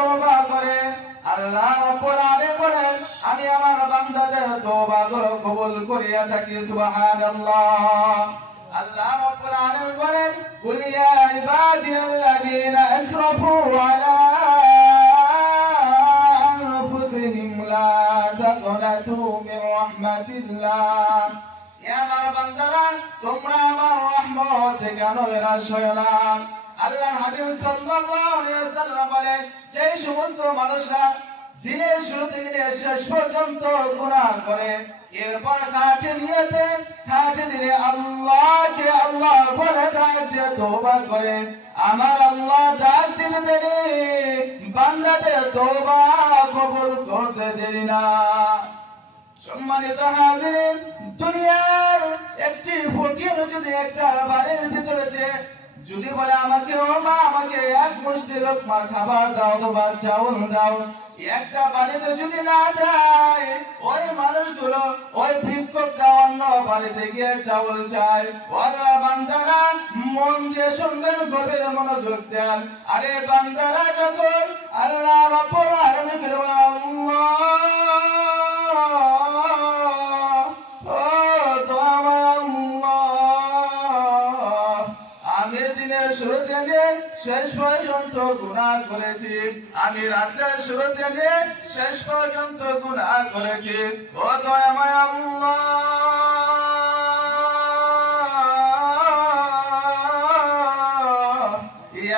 তওবা করে আল্লাহ রাব্বুল আলামিন বলেন আমি আমার বান্দাদের তওবাগুলো কবুল করিয়া থাকি সুবহানাল্লাহ। আল্লাহ রাব্বুল আলামিন বলেন কুল ইয়া ইবাদিয়াল্লাযীনা আসরাফু আলা আনফুসিহিম লা তাকনাতু মির রাহমাতিল্লাহ। হে আমার বান্দারা তোমরা আমার রহমত থেকে নিরাশ হয়ো না। আল্লাহর হাবিব সাল্লাল্লাহু আলাইহি ওয়াসাল্লাম বলেন যে সমস্ত মানুষরা দিনের শুরু থেকে শেষ পর্যন্ত গুনাহ করে এরপর খাঁটি নিয়তে খাঁটি দিলে আল্লাহকে আল্লাহ বলে ডাক দিয়ে তওবা করে আমার আল্লাহ ডাক দিতে দেরি বান্দাদের তওবা কবুল করতে দেরি না। সম্মানিত হাজিরিন, দুনিয়ার একটি ফকির যদি একটা বাড়ির ভিতরে যদি বলে আমাকে ও মা আমাকে এক মুষ্টি লোকমা খাবার দাও অথবা চাউল দাও, একটা বাড়িতে যদি না যায় ওই মানুষগুলো ওই ভিক্ষুকটা অন্য বাড়িতে গিয়ে চাউল চায়। ওরা বান্দারা মন দিয়ে শুনবেন, গভীর মনোযোগ দেন। আরে বান্দারা যখন আল্লাহ রাব্বুল আলামিন শেষ পর্যন্ত গুনাহ করেছি, আমি রাতের শুরু থেকে শেষ পর্যন্ত গুনাহ করেছি, ও দয়াময় আল্লাহ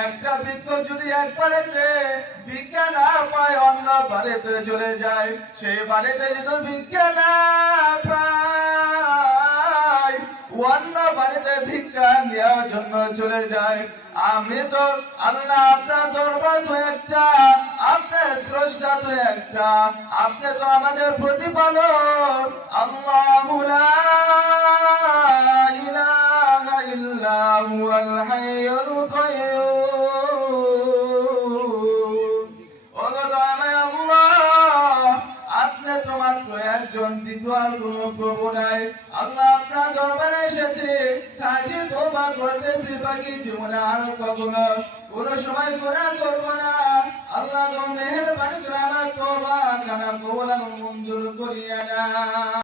একটা ভিক্ষুক যদি একবারেতে ভিক্ষা না পায় অন্য বাড়িতে চলে যায়, সেই বাড়িতে যদি ভিক্ষা না পায় অন্য বাড়িতে ভিক্ষা নেওয়ার জন্য চলে যায়। আমি তো আল্লাহ আপনার দরবার তো একটা, আপনার স্রষ্টা তো একটা, আপনি তো আমাদের প্রতিপালক। আল্লাহু লা ইলাহা ইল্লা হুয়াল হাইয়ুল কাইয়্যুম। ও দয়াময় আল্লাহ আপনি তো মাত্র একজন, দ্বিতীয় আর কোনো প্রভু নাই। আল্লাহ আপনার দরবারে এসেছে খাঁটি তওবা করতেছি, বাকি জীবনে আর কখনো কোনো সময় গুনাহ করব না। আল্লাহ মেহেরবানি করে আমার তওবা কানা কবুল আর মঞ্জুর করিয়া না।